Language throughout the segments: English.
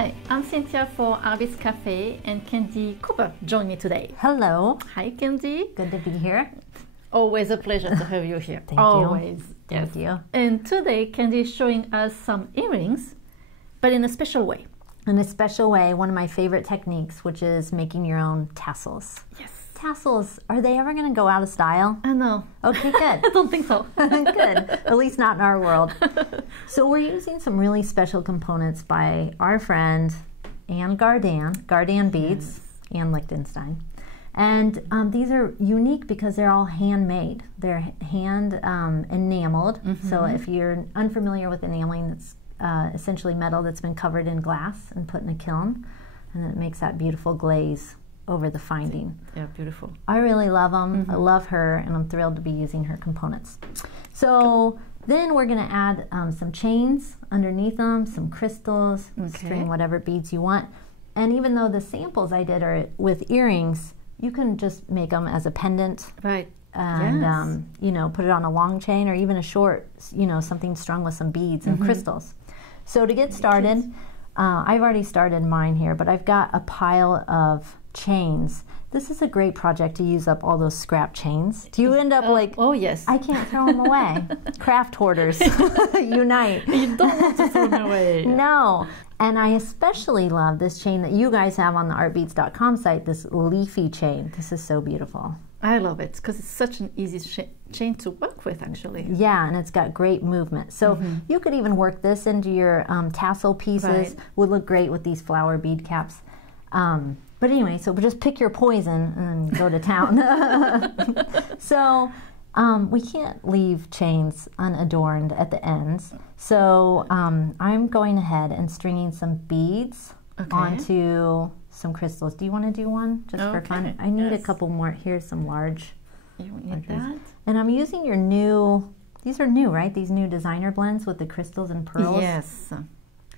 Hi, I'm Cynthia for Artbeads Cafe, and Candie Cooper joined me today. Hello. Hi, Candie. Good to be here. Always a pleasure to have you here. Thank Always. you. Thank you. And today, Candie is showing us some earrings, but in a special way. In a special way, one of my favorite techniques, which is making your own tassels. Yes. Tassels, are they ever going to go out of style? I know. Okay, good. I don't think so. Good. At least not in our world. So we're using some really special components by our friend Anne Gardan Beads, Anne Lichtenstein. And these are unique because they're all handmade. They're hand enameled. So if you're unfamiliar with enameling, it's essentially metal that's been covered in glass and put in a kiln, and then it makes that beautiful glaze over the finding. Yeah, beautiful. I really love them. I love her, and I'm thrilled to be using her components. So then we're going to add some chains underneath them, some crystals, string whatever beads you want. And even though the samples I did are with earrings, you can just make them as a pendant. Right. And, you know, put it on a long chain or even a short, you know, something strung with some beads and crystals. So to get started, I've already started mine here, but I've got a pile of chains. This is a great project to use up all those scrap chains. Do you end up like, oh yes, I can't throw them away. Craft hoarders, unite. You don't want to throw them away. No. And I especially love this chain that you guys have on the artbeads.com site, this leafy chain. This is so beautiful. I love it because it's such an easy chain to work with, actually. Yeah, and it's got great movement. So you could even work this into your tassel pieces. Right. Would look great with these flower bead caps. But anyway, so just pick your poison and go to town. So we can't leave chains unadorned at the ends. So I'm going ahead and stringing some beads onto some crystals. Do you want to do one just for fun? I need a couple more. Here's some large. You need that? And I'm using your new, these are new, right? These new designer blends with the crystals and pearls. Yes.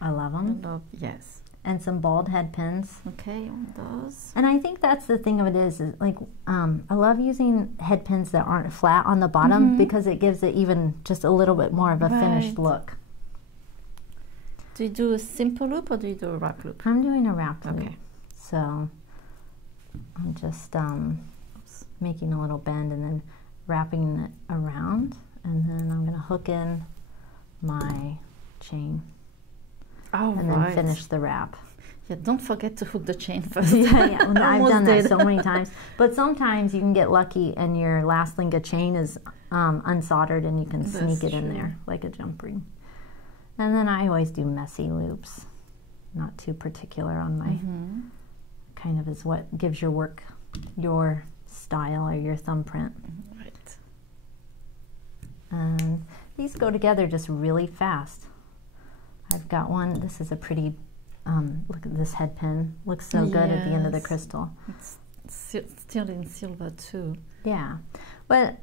I love them. Yes. And some bald head pins. Okay, on those. And I think that's the thing of it is like, I love using head pins that aren't flat on the bottom because it gives it even just a little bit more of a finished look. Do you do a simple loop or do you do a wrap loop? I'm doing a wrap loop. Okay. So I'm just making a little bend and then wrapping it around, and then I'm going to hook in my chain. Oh, and then finish the wrap. Yeah, don't forget to hook the chain first. Yeah. Well, I've done that so many times. But sometimes you can get lucky and your last link of chain is unsoldered and you can sneak it in there like a jump ring. And then I always do messy loops. Not too particular on my, kind of is what gives your work your style or your thumbprint. Right. And these go together just really fast. I've got one, this is a pretty, look at this head pin. Looks so good at the end of the crystal. It's still in silver too. Yeah. But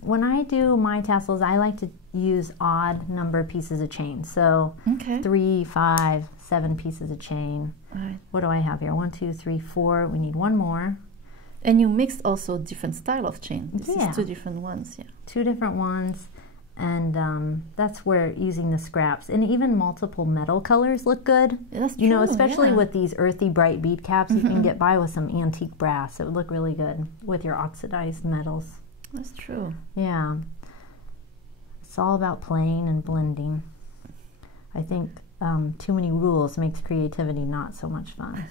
when I do my tassels, I like to use odd number pieces of chain. So 3, 5, 7 pieces of chain. Right. What do I have here? 1, 2, 3, 4. We need one more. And you mixed also different style of chain. This is 2 different ones, 2 different ones. And that's where using the scraps and even multiple metal colors look good. That's you know, especially with these earthy bright bead caps, you can get by with some antique brass. It would look really good with your oxidized metals. That's true. Yeah. It's all about playing and blending. I think too many rules makes creativity not so much fun.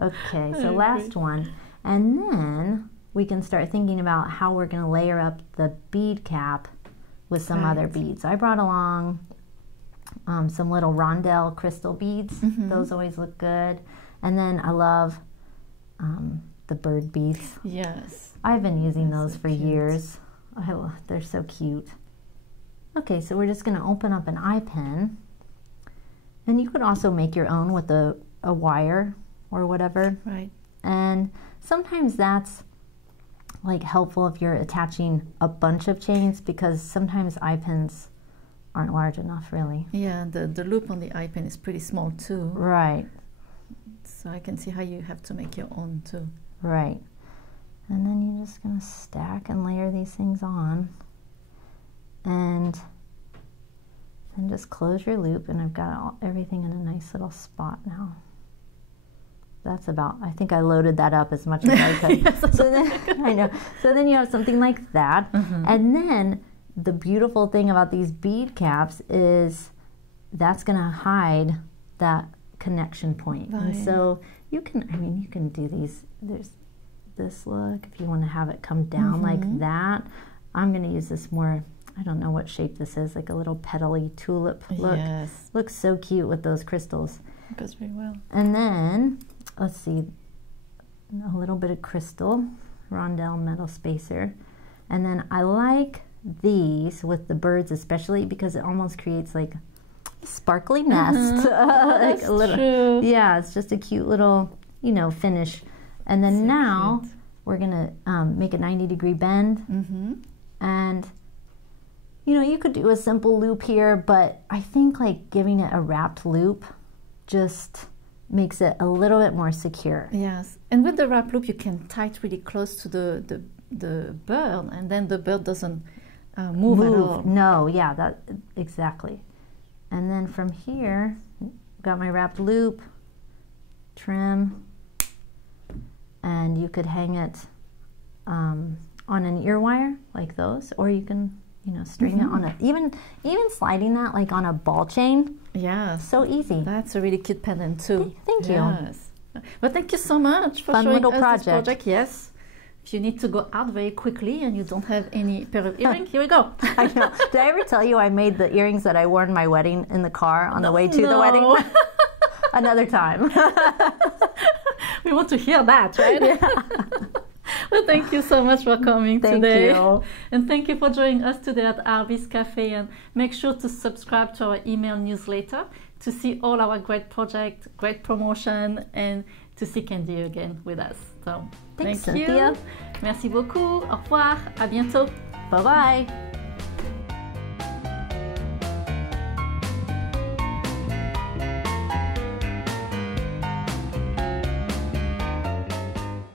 Okay, so last one. And then we can start thinking about how we're going to layer up the bead cap with some other beads. I brought along some little rondelle crystal beads. Those always look good. And then I love the bird beads. Yes. I've been using those for years. They're so cute. Okay, so we're just going to open up an eye pin. And you could also make your own with a wire or whatever. Right. And sometimes that's like helpful if you're attaching a bunch of chains because sometimes eye pins aren't large enough, really. Yeah, the loop on the eye pin is pretty small too. Right. So I can see how you have to make your own too. Right. And then you're just going to stack and layer these things on. And And just close your loop, and I've got everything in a nice little spot now. That's about, I think I loaded that up as much as I could. Yes, so then, I know. So then you have something like that. And then the beautiful thing about these bead caps is that's going to hide that connection point. Right. And so you can, I mean, you can do these. There's this look, if you want to have it come down like that. I'm going to use this more, I don't know what shape this is, like a little petally tulip look. Yes. Looks so cute with those crystals. It goes very well. And then, let's see, a little bit of crystal, rondelle metal spacer. And then I like these with the birds especially because it almost creates like a sparkly nest. Like That's a little, true. yeah, it's just a cute little, you know, finish. And then So now cute. we're gonna make a 90-degree bend. And you know, you could do a simple loop here, but I think like giving it a wrapped loop just makes it a little bit more secure. Yes, and with the wrap loop, you can tie it really close to the bird, and then the bird doesn't move at all. No, yeah, that exactly. And then from here, got my wrapped loop, trim, and you could hang it on an ear wire like those, or you can, you know, string it on a even sliding that like on a ball chain. Yes, So easy. that's a really cute pendant too. Thank you. Yes, but thank you so much for Fun showing little us this project. project. Yes, if you need to go out very quickly and you don't have any pair of earrings, here we go. I know. Did I ever tell you I made the earrings that I wore in my wedding in the car on the way to the wedding? Another time. We want to hear that, right? Yeah. Well, thank you so much for coming today. Thank you. And thank you for joining us today at Artbeads Cafe. And make sure to subscribe to our email newsletter to see all our great projects, great promotion, and to see Candie again with us. So, Thanks, thank you. Cynthia. Merci beaucoup. Au revoir. À bientôt. Bye-bye.